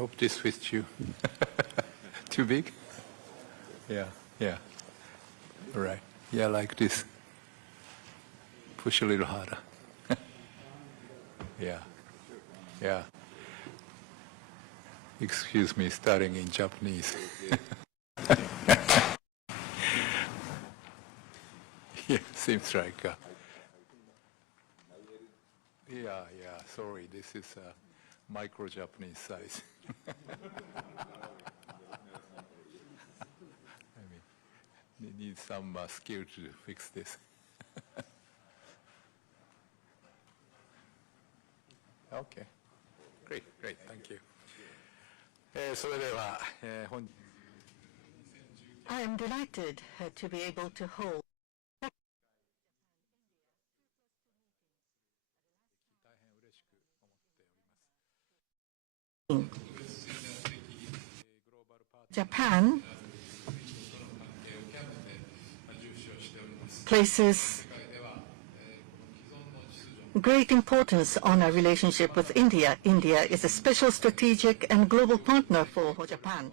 hope this fits you. Too big? Yeah, yeah. All right. Yeah, like this. Push a little harder. Yeah, yeah. Excuse me, starting in Japanese. Yeah, seems like. Yeah, sorry, this is micro Japanese size. I mean, they need some skill to fix this. Okay, great, thank you. I am delighted to be able to hold Japan places great importance on our relationship with India. India is a special strategic and global partner for Japan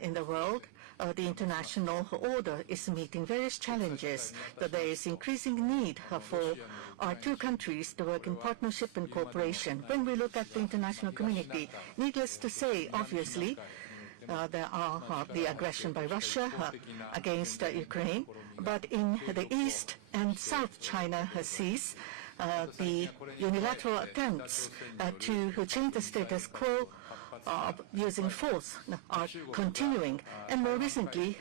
in the world. The international order is meeting various challenges, but there is increasing need for our two countries to work in partnership and cooperation. When we look at the international community, needless to say, obviously, there are the aggression by Russia against Ukraine, but in the East and South China Seas, the unilateral attempts to change the status quo using force are continuing. And more recently,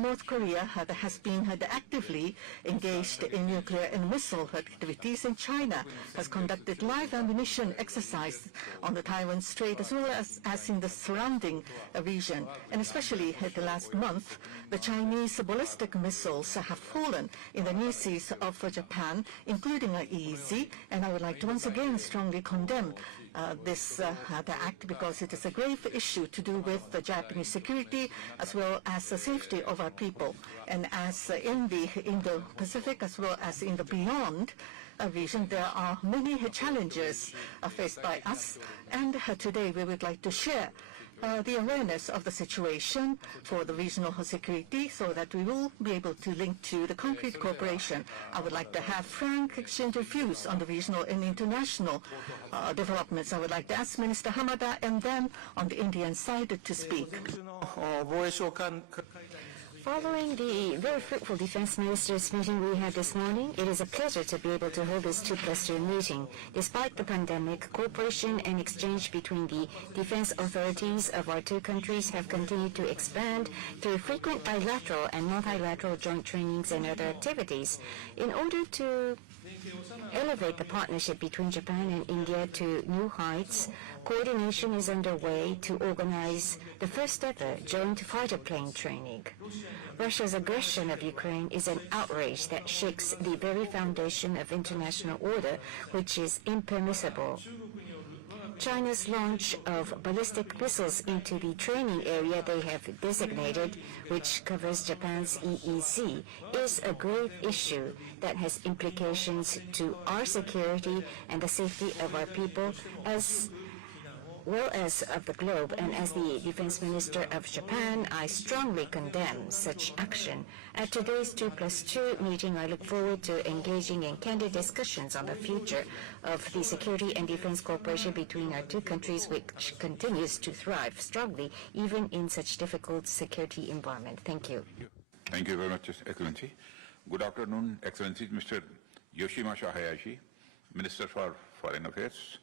North Korea has been actively engaged in nuclear and missile activities, and China has conducted live ammunition exercise on the Taiwan Strait as well as in the surrounding region. And especially the last month, the Chinese ballistic missiles have fallen in the near seas of Japan, including EEZ, and I would like to once again strongly condemn this the act, because it is a grave issue to do with the Japanese security as well as the safety of our people. And as in the Indo-Pacific as well as in the beyond region, there are many challenges faced by us, and today we would like to share the awareness of the situation for the regional security so that we will be able to link to the concrete cooperation. I would like to have frank exchange of views on the regional and international developments. I would like to ask Minister Hamada and then on the Indian side to speak. Following the very fruitful defense ministers meeting we had this morning, it is a pleasure to be able to hold this 2+2 meeting. Despite the pandemic, cooperation and exchange between the defense authorities of our two countries have continued to expand through frequent bilateral and multilateral joint trainings and other activities. In order to elevate the partnership between Japan and India to new heights, coordination is underway to organize the first ever joint fighter plane training. Russia's aggression of Ukraine is an outrage that shakes the very foundation of international order, which is impermissible. China's launch of ballistic missiles into the training area they have designated, which covers Japan's EEZ, is a grave issue that has implications to our security and the safety of our people, as well as of the globe. And as the Defense Minister of Japan, I strongly condemn such action. At today's 2+2 meeting, I look forward to engaging in candid discussions on the future of the security and defense cooperation between our two countries, which continues to thrive strongly even in such difficult security environment. Thank you. Thank you very much, Excellency. Good afternoon, Excellencies. Mr. Yoshimasa Hayashi, Minister for Foreign Affairs,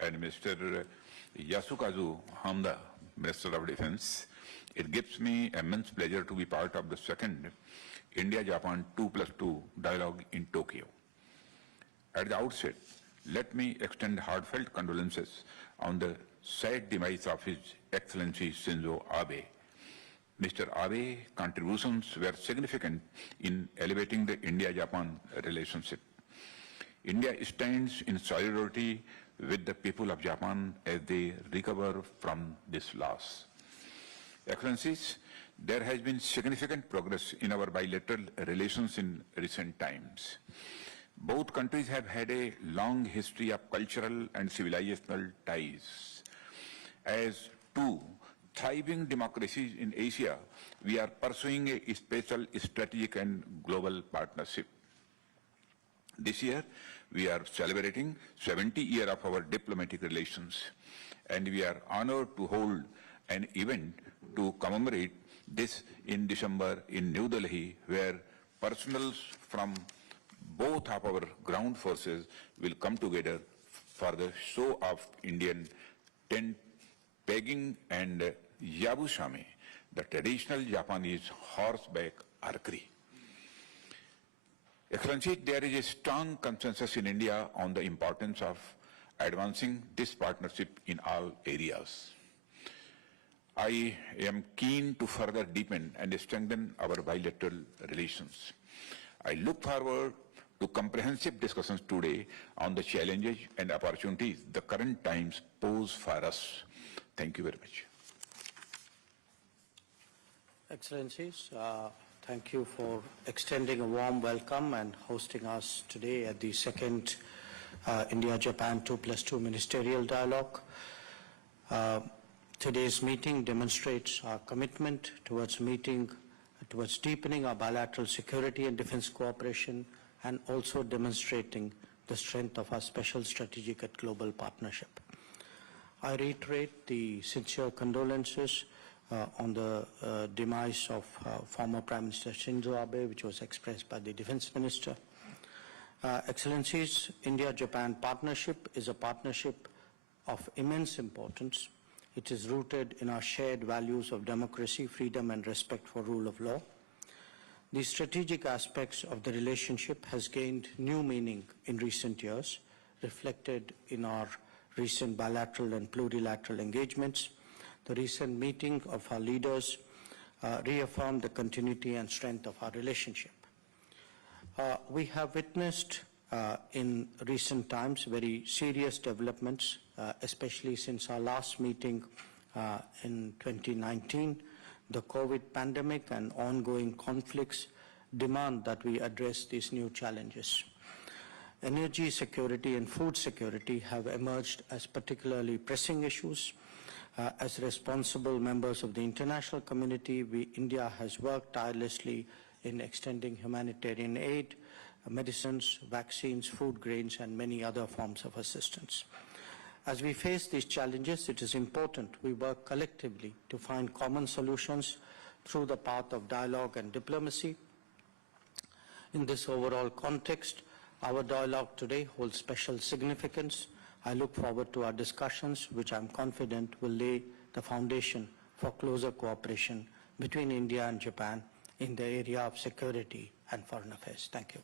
and Mr. Yasukazu Hamda, Minister of Defense. It gives me immense pleasure to be part of the second India-Japan 2+2 dialogue in Tokyo. At the outset, let me extend heartfelt condolences on the sad demise of His Excellency Shinzo Abe. Mr. Abe's contributions were significant in elevating the India-Japan relationship. India stands in solidarity with the people of Japan as they recover from this loss. Excellencies, there has been significant progress in our bilateral relations in recent times. Both countries have had a long history of cultural and civilizational ties. As two thriving democracies in Asia, we are pursuing a special strategic and global partnership. This year, we are celebrating 70 years of our diplomatic relations, and we are honored to hold an event to commemorate this in December in New Delhi, where personnel from both of our ground forces will come together for the show of Indian tent pegging and yabusame, the traditional Japanese horseback archery. Excellency, there is a strong consensus in India on the importance of advancing this partnership in all areas. I am keen to further deepen and strengthen our bilateral relations. I look forward to comprehensive discussions today on the challenges and opportunities the current times pose for us. Thank you very much. Excellencies, thank you for extending a warm welcome and hosting us today at the second India-Japan 2+2 Ministerial Dialogue. Today's meeting demonstrates our commitment towards deepening our bilateral security and defense cooperation, and also demonstrating the strength of our special strategic and global partnership. I reiterate the sincere condolences on the demise of former Prime Minister Shinzo Abe, which was expressed by the Defense Minister. Excellencies, India-Japan partnership is a partnership of immense importance. It is rooted in our shared values of democracy, freedom, and respect for rule of law. The strategic aspects of the relationship has gained new meaning in recent years, reflected in our recent bilateral and plurilateral engagements. The recent meeting of our leaders reaffirmed the continuity and strength of our relationship. We have witnessed in recent times very serious developments, especially since our last meeting in 2019. The COVID pandemic and ongoing conflicts demand that we address these new challenges. Energy security and food security have emerged as particularly pressing issues. As responsible members of the international community, India has worked tirelessly in extending humanitarian aid, medicines, vaccines, food grains, and many other forms of assistance. As we face these challenges, it is important we work collectively to find common solutions through the path of dialogue and diplomacy. In this overall context, our dialogue today holds special significance. I look forward to our discussions, which I'm confident will lay the foundation for closer cooperation between India and Japan in the area of security and foreign affairs. Thank you.